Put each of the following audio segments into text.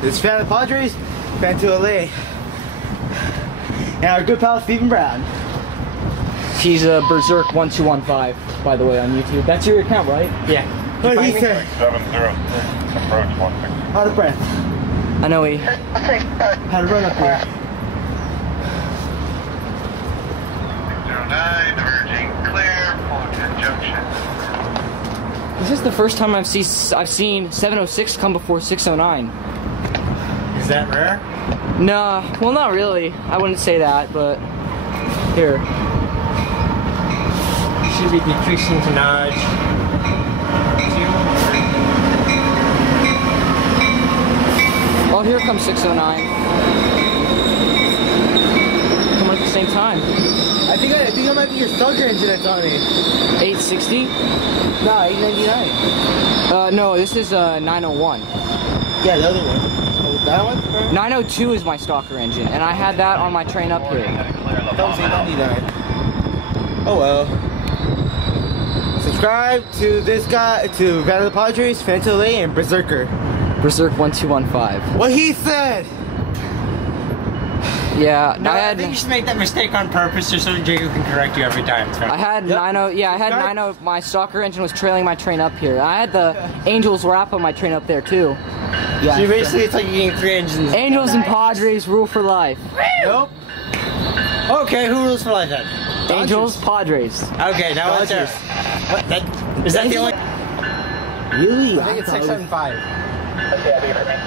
This is fan of the Padres, fan to LA. And our good pal Stephen Brown. He's a Berserk 1215, by the way, on YouTube. That's your account, right? Yeah. What did he say? 7-0. Approach 1. Out of breath. I know he had to run up here. 609, diverging clear, Fullerton Junction. This is the first time I've seen 706 come before 609. Is that rare? No, well, not really. I wouldn't say that, but here. Should be decreasing to nudge. Oh, here comes 609. Come at the same time. I think that might be your stalker engine that's on me. 860? No, 899. No, this is 901. Yeah, the other one. Oh, that one? 902 is my stalker engine, and I had that on my train up here. That was 899. Oh well. Subscribe to this guy, to Van of the Padres, Fan to LA, and Berserker. Berserk 1215. What he said! Yeah, no, I think you should make that mistake on purpose just so Jacob can correct you every time. I had 90, yeah, I had 90, my stalker engine was trailing my train up here. I had the Angels wrap on my train up there too. Yeah. So basically it's like you're getting 3 engines. Angels and Padres rule for life. Nope. Okay, who rules for life then? Angels, Padres. Okay, now what's yours? What? Is that the only? Really? I think it's 675. Okay, I'll be right back.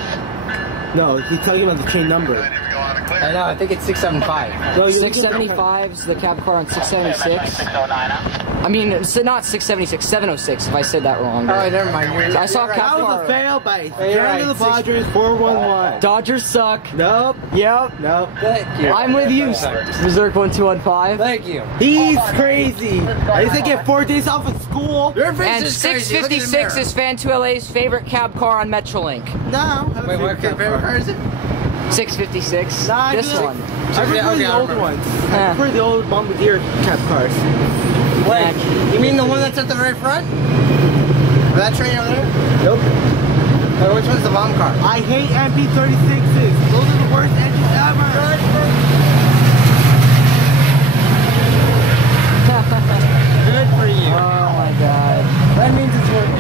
No, he's talking about the train number. I know, I think it's 675. No, 675 is the cab car on 676. I mean, not 676, 706 if I said that wrong. Oh, never mind. I saw a cab That was car. a fail by right. the Padres 411. Dodgers suck. Nope. Yep. Nope. Thank you. I'm with you, Berserk 1215. Thank you. He's crazy. I used to get 4 days off of school. Your face And is crazy. Look at the 656 mirror. is Fan 2LA's favorite cab car on Metrolink. No. Wait, what favorite car is it? 656. Nah, This dude. one. I prefer Okay, the I old remember. ones. Huh. I prefer the old bombardier cab cars. Wait, you mean the one that's at the very front? Or that train over there? Nope. Or which one's the bomb car? I hate MP36s. Those are the worst engines ever. Good for you. Oh my god. That means it's working.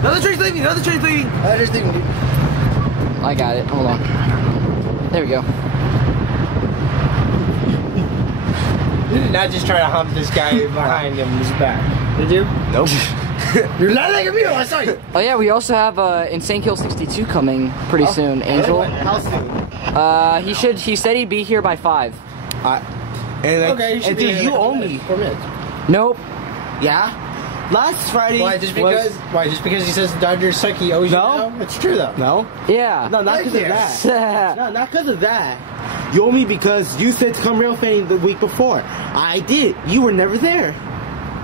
Another train's leaving. Another train's leaving. I just think, dude. I got it. Hold on. There we go. You did not just try to hump this guy behind him in his back. Did you? Nope. You're lying at me. I saw you. Oh yeah, we also have Insane Kill 62 coming pretty soon. Angel. How soon? He said he'd be here by 5. Okay, you should and be dude, in you like owe me. 4 minutes. Nope. Yeah. Last Friday. Why? Just because? Why? Just because he says the Dodgers suck, he owes you No. now? It's true though. No. Yeah. No, not because of Yes. that. No, not because of that. You owe me because you said to come railfanning the week before. I did. You were never there.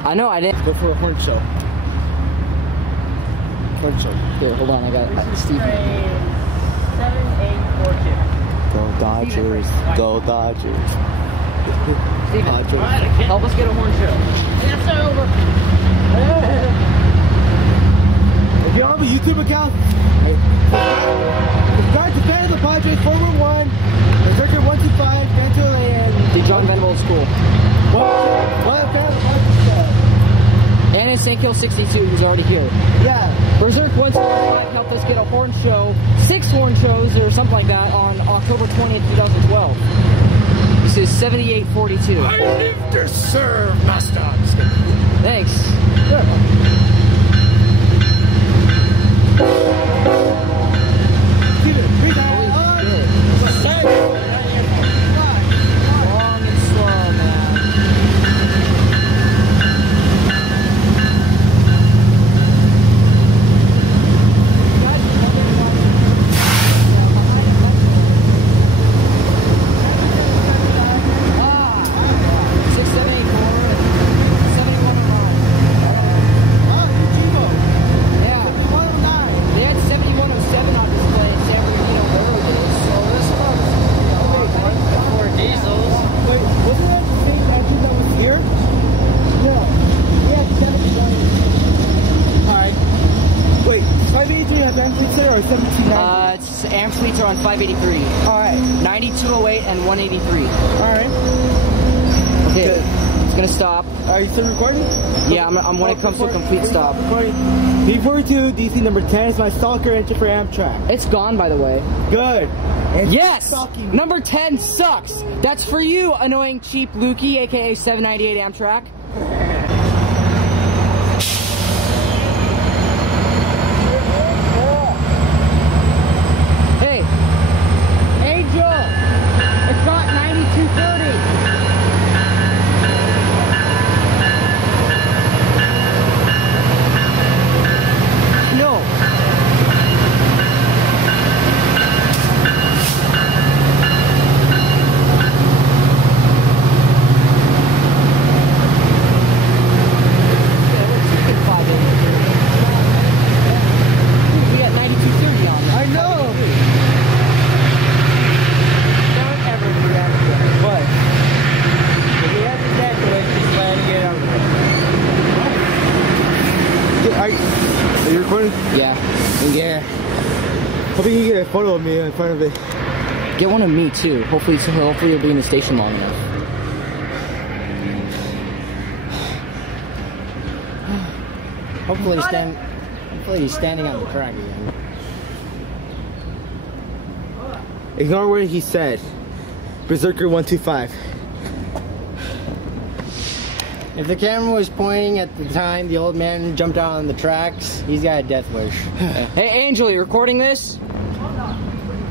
I know, I didn't. Go for a horn show. Horn show. Here, hold on, I got Steve. 7842. Go Dodgers. Go Dodgers. Steven, Dodgers. help us get a horn show. Yes, over. If you don't have a YouTube account, subscribe to Fan of the Padres 411, Berserker 125, Fan to LA, and dijonvenableiscool. what Fan of the Padres show. And Insane Kill 62, who's already here. Yeah. Berserk 125 helped us get a horn show, 6 horn shows or something like that on October 20th, 2012. This is 7842. I live to serve, master. Thanks. Keep it. Bring that Long and slow, man. It's amp fleets are on 583. Alright. 9208 and 183. Alright. Okay, Good. it's gonna stop. Are you still recording? Yeah, I'm when it comes to a complete stop. B42 DC number 10 is my stalker engine for Amtrak. It's gone, by the way. Good. And Yes! stalking. Number 10 sucks! That's for you, annoying cheap Lukey, aka 798 Amtrak. Hey! Angel! It's got 9230! No! We got 9230 on there. I know. Don't ever do that again. What? If you have to calculate, just let it get over Are you recording? Yeah. Yeah. Hoping you get a photo of me in front of it. Get one of me too. Hopefully you'll be in the station long enough. Hopefully he's standing on the track again. Ignore what he said. Berserker 125. If the camera was pointing at the time the old man jumped out on the tracks, he's got a death wish. Hey, Angel, you recording this?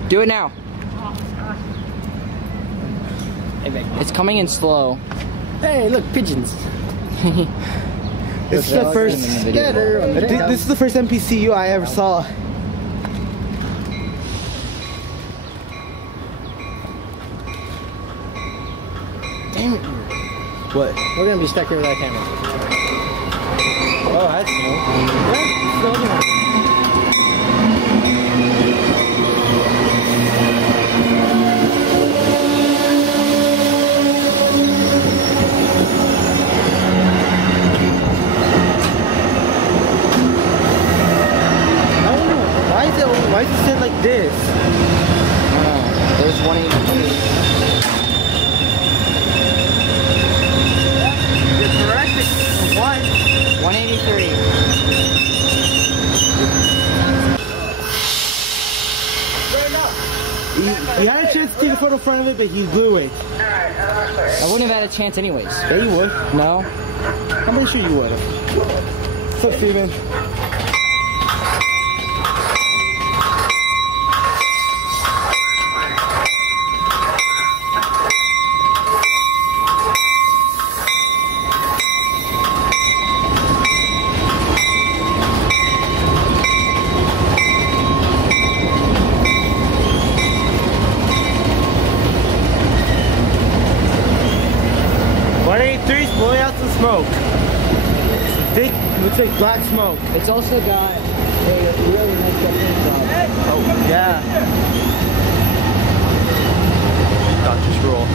Do it now. It's coming in slow. Hey, look, pigeons. This is the first. This is the first NPCU I ever saw. Damn it. What? We're gonna be stuck here with that camera. Oh, that's new. Yeah, Why is it set like this? There's 183. You're correct. 183. You had a chance to take a photo in front of it, but you blew it. I wouldn't have had a chance anyways. Yeah, you would. No? I'm pretty sure you would have. What's up, Steven? Blowing out some smoke. It's thick, looks like black smoke. It's also got a really nice things on it. Oh, yeah. Dr. Scroll.